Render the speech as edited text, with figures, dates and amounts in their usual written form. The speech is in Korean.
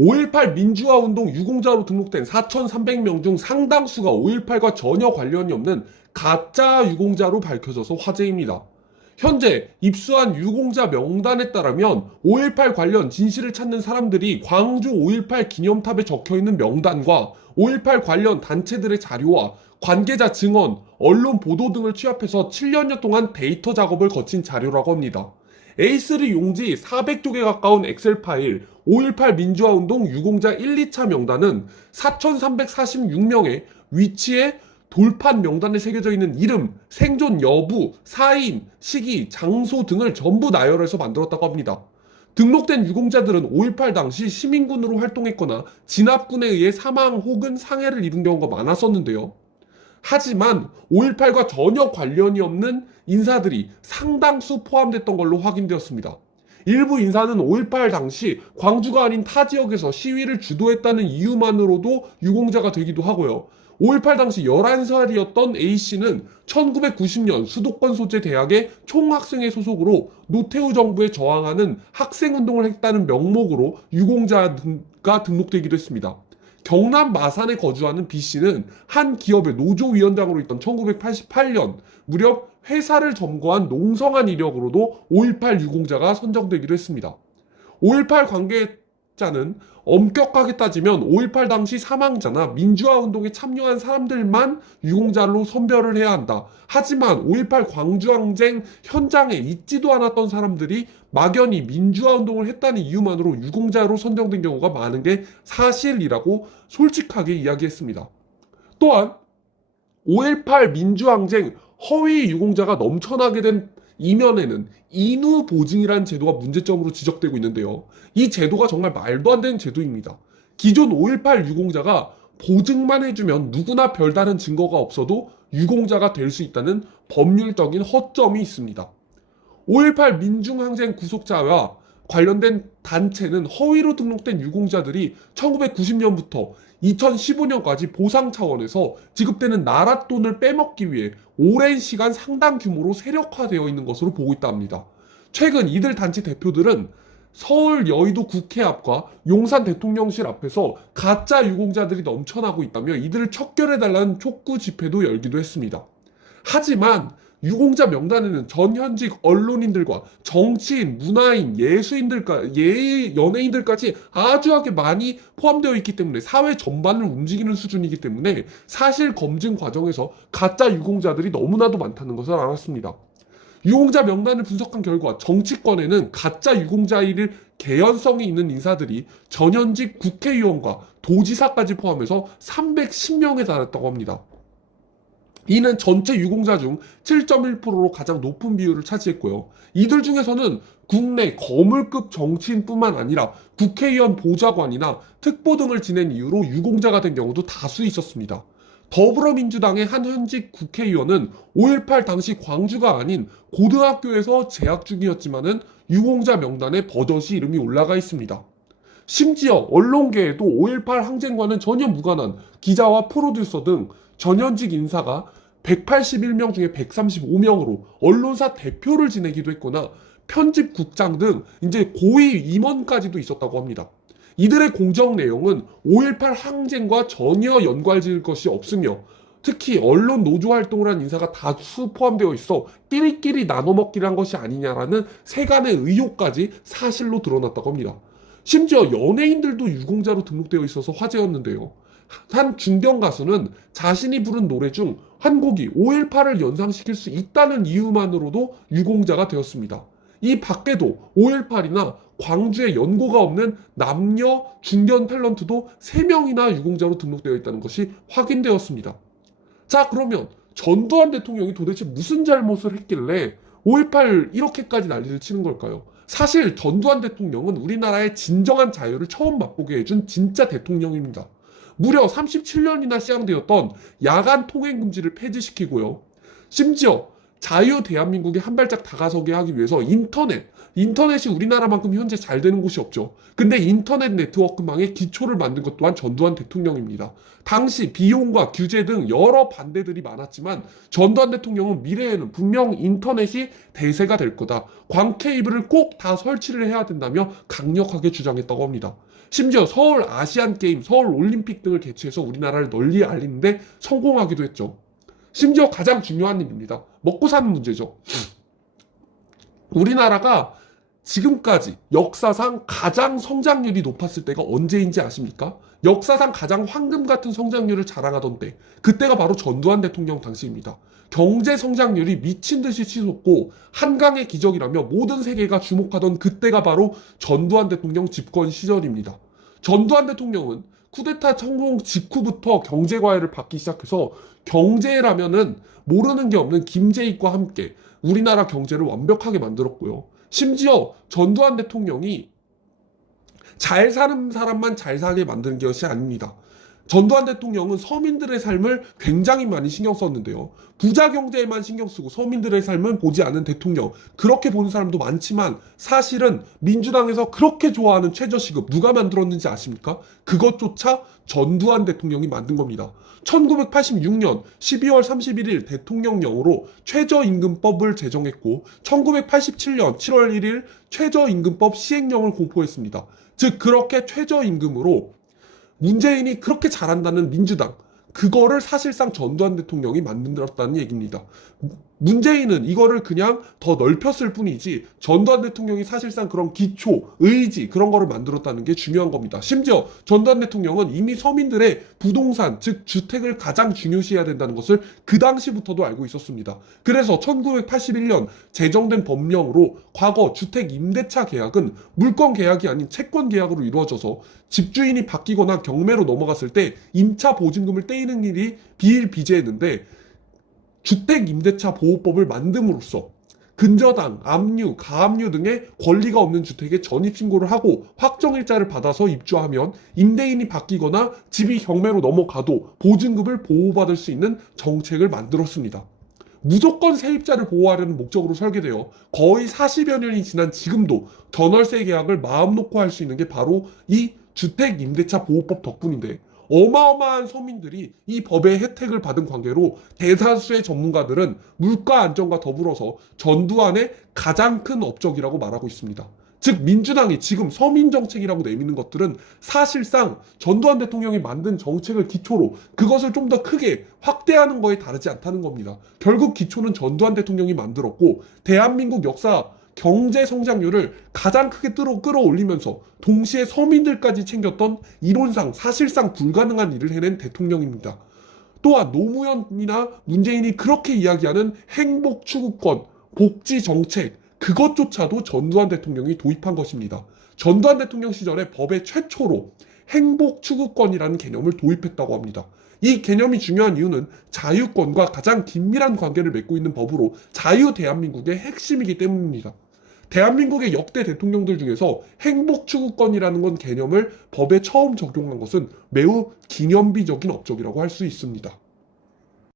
5.18 민주화운동 유공자로 등록된 4,300명 중 상당수가 5.18과 전혀 관련이 없는 가짜 유공자로 밝혀져서 화제입니다. 현재 입수한 유공자 명단에 따르면 5.18 관련 진실을 찾는 사람들이 광주 5.18 기념탑에 적혀있는 명단과 5.18 관련 단체들의 자료와 관계자 증언, 언론 보도 등을 취합해서 7년여 동안 데이터 작업을 거친 자료라고 합니다. A3 용지 400쪽에 가까운 엑셀 파일 5.18 민주화운동 유공자 1, 2차 명단은 4,346명의 위치에 돌판 명단에 새겨져 있는 이름, 생존 여부, 사인, 시기, 장소 등을 전부 나열해서 만들었다고 합니다. 등록된 유공자들은 5.18 당시 시민군으로 활동했거나 진압군에 의해 사망 혹은 상해를 입은 경우가 많았었는데요. 하지만 5.18과 전혀 관련이 없는 인사들이 상당수 포함됐던 걸로 확인되었습니다. 일부 인사는 5.18 당시 광주가 아닌 타 지역에서 시위를 주도했다는 이유만으로도 유공자가 되기도 하고요. 5.18 당시 11살이었던 A씨는 1990년 수도권 소재 대학의 총학생회 소속으로 노태우 정부에 저항하는 학생운동을 했다는 명목으로 유공자가 등록되기도 했습니다. 경남 마산에 거주하는 B씨는 한 기업의 노조위원장으로 있던 1988년 무렵 회사를 점거한 농성한 이력으로도 5.18 유공자가 선정되기도 했습니다. 5.18 관계자는 엄격하게 따지면 5.18 당시 사망자나 민주화운동에 참여한 사람들만 유공자로 선별을 해야 한다. 하지만 5.18 광주항쟁 현장에 있지도 않았던 사람들이 막연히 민주화운동을 했다는 이유만으로 유공자로 선정된 경우가 많은 게 사실이라고 솔직하게 이야기했습니다. 또한 5.18 민주항쟁 허위 유공자가 넘쳐나게 된 이면에는 인후보증이라는 제도가 문제점으로 지적되고 있는데요. 이 제도가 정말 말도 안 되는 제도입니다. 기존 5.18 유공자가 보증만 해주면 누구나 별다른 증거가 없어도 유공자가 될 수 있다는 법률적인 허점이 있습니다. 5.18 민중항쟁 구속자와 관련된 단체는 허위로 등록된 유공자들이 1990년부터 2015년까지 보상 차원에서 지급되는 나라 돈을 빼먹기 위해 오랜 시간 상당 규모로 세력화되어 있는 것으로 보고 있다 합니다. 최근 이들 단체 대표들은 서울 여의도 국회 앞과 용산 대통령실 앞에서 가짜 유공자들이 넘쳐나고 있다며 이들을 척결해달라는 촉구 집회도 열기도 했습니다. 하지만 유공자 명단에는 전현직 언론인들과 정치인, 문화인, 연예인들까지 아주하게 많이 포함되어 있기 때문에 사회 전반을 움직이는 수준이기 때문에 사실 검증 과정에서 가짜 유공자들이 너무나도 많다는 것을 알았습니다. 유공자 명단을 분석한 결과 정치권에는 가짜 유공자일 개연성이 있는 인사들이 전현직 국회의원과 도지사까지 포함해서 310명에 달했다고 합니다. 이는 전체 유공자 중 7.1%로 가장 높은 비율을 차지했고요. 이들 중에서는 국내 거물급 정치인뿐만 아니라 국회의원 보좌관이나 특보 등을 지낸 이유로 유공자가 된 경우도 다수 있었습니다. 더불어민주당의 한 현직 국회의원은 5.18 당시 광주가 아닌 고등학교에서 재학 중이었지만은 유공자 명단에 버젓이 이름이 올라가 있습니다. 심지어 언론계에도 5.18 항쟁과는 전혀 무관한 기자와 프로듀서 등 전현직 인사가 181명 중에 135명으로 언론사 대표를 지내기도 했거나 편집국장 등 이제 고위 임원까지도 있었다고 합니다. 이들의 공적 내용은 5.18 항쟁과 전혀 연관질 것이 없으며 특히 언론 노조 활동을 한 인사가 다수 포함되어 있어 끼리끼리 나눠먹기를 한 것이 아니냐라는 세간의 의혹까지 사실로 드러났다고 합니다. 심지어 연예인들도 유공자로 등록되어 있어서 화제였는데요. 한 중견 가수는 자신이 부른 노래 중 한 곡이 5.18을 연상시킬 수 있다는 이유만으로도 유공자가 되었습니다. 이 밖에도 5.18이나 광주에 연고가 없는 남녀 중견 탤런트도 3명이나 유공자로 등록되어 있다는 것이 확인되었습니다. 자, 그러면 전두환 대통령이 도대체 무슨 잘못을 했길래 5.18 이렇게까지 난리를 치는 걸까요? 사실 전두환 대통령은 우리나라의 진정한 자유를 처음 맛보게 해준 진짜 대통령입니다. 무려 37년이나 시행되었던 야간 통행 금지를 폐지시키고요. 심지어 자유 대한민국에 한 발짝 다가서게 하기 위해서 인터넷이 우리나라만큼 현재 잘 되는 곳이 없죠. 근데 인터넷 네트워크망의 기초를 만든 것 또한 전두환 대통령입니다. 당시 비용과 규제 등 여러 반대들이 많았지만 전두환 대통령은 미래에는 분명 인터넷이 대세가 될 거다. 광 케이블을 꼭 다 설치를 해야 된다며 강력하게 주장했다고 합니다. 심지어 서울 아시안 게임, 서울 올림픽 등을 개최해서 우리나라를 널리 알리는데 성공하기도 했죠. 심지어 가장 중요한 일입니다. 먹고 사는 문제죠. 우리나라가 지금까지 역사상 가장 성장률이 높았을 때가 언제인지 아십니까? 역사상 가장 황금 같은 성장률을 자랑하던 때, 그때가 바로 전두환 대통령 당시입니다. 경제 성장률이 미친 듯이 치솟고 한강의 기적이라며 모든 세계가 주목하던 그때가 바로 전두환 대통령 집권 시절입니다. 전두환 대통령은 쿠데타 성공 직후부터 경제과외를 받기 시작해서 경제라면은 모르는 게 없는 김재익과 함께 우리나라 경제를 완벽하게 만들었고요. 심지어 전두환 대통령이 잘 사는 사람만 잘 사게 만드는 것이 아닙니다. 전두환 대통령은 서민들의 삶을 굉장히 많이 신경 썼는데요. 부자 경제에만 신경 쓰고 서민들의 삶은 보지 않은 대통령. 그렇게 보는 사람도 많지만 사실은 민주당에서 그렇게 좋아하는 최저시급 누가 만들었는지 아십니까? 그것조차 전두환 대통령이 만든 겁니다. 1986년 12월 31일 대통령령으로 최저임금법을 제정했고 1987년 7월 1일 최저임금법 시행령을 공포했습니다. 즉 그렇게 최저임금으로 문재인이 그렇게 잘한다는 민주당, 그거를 사실상 전두환 대통령이 만들었다는 얘기입니다. 문재인은 이거를 그냥 더 넓혔을 뿐이지 전두환 대통령이 사실상 그런 기초, 의지 그런 거를 만들었다는 게 중요한 겁니다. 심지어 전두환 대통령은 이미 서민들의 부동산, 즉 주택을 가장 중요시해야 된다는 것을 그 당시부터도 알고 있었습니다. 그래서 1981년 제정된 법령으로 과거 주택 임대차 계약은 물권 계약이 아닌 채권 계약으로 이루어져서 집주인이 바뀌거나 경매로 넘어갔을 때 임차 보증금을 떼이는 일이 비일비재했는데 주택임대차 보호법을 만듦으로써 근저당, 압류, 가압류 등의 권리가 없는 주택에 전입신고를 하고 확정일자를 받아서 입주하면 임대인이 바뀌거나 집이 경매로 넘어가도 보증금을 보호받을 수 있는 정책을 만들었습니다. 무조건 세입자를 보호하려는 목적으로 설계되어 거의 40여 년이 지난 지금도 전월세 계약을 마음 놓고 할 수 있는 게 바로 이 주택임대차 보호법 덕분인데 어마어마한 서민들이 이 법의 혜택을 받은 관계로 대다수의 전문가들은 물가 안정과 더불어서 전두환의 가장 큰 업적이라고 말하고 있습니다. 즉 민주당이 지금 서민정책이라고 내미는 것들은 사실상 전두환 대통령이 만든 정책을 기초로 그것을 좀 더 크게 확대하는 거에 다르지 않다는 겁니다. 결국 기초는 전두환 대통령이 만들었고 대한민국 역사 경제 성장률을 가장 크게 끌어올리면서 동시에 서민들까지 챙겼던 이론상 사실상 불가능한 일을 해낸 대통령입니다. 또한 노무현이나 문재인이 그렇게 이야기하는 행복 추구권, 복지 정책 그것조차도 전두환 대통령이 도입한 것입니다. 전두환 대통령 시절에 법의 최초로 행복 추구권이라는 개념을 도입했다고 합니다. 이 개념이 중요한 이유는 자유권과 가장 긴밀한 관계를 맺고 있는 법으로 자유 대한민국의 핵심이기 때문입니다. 대한민국의 역대 대통령들 중에서 행복추구권이라는 건 개념을 법에 처음 적용한 것은 매우 기념비적인 업적이라고 할 수 있습니다.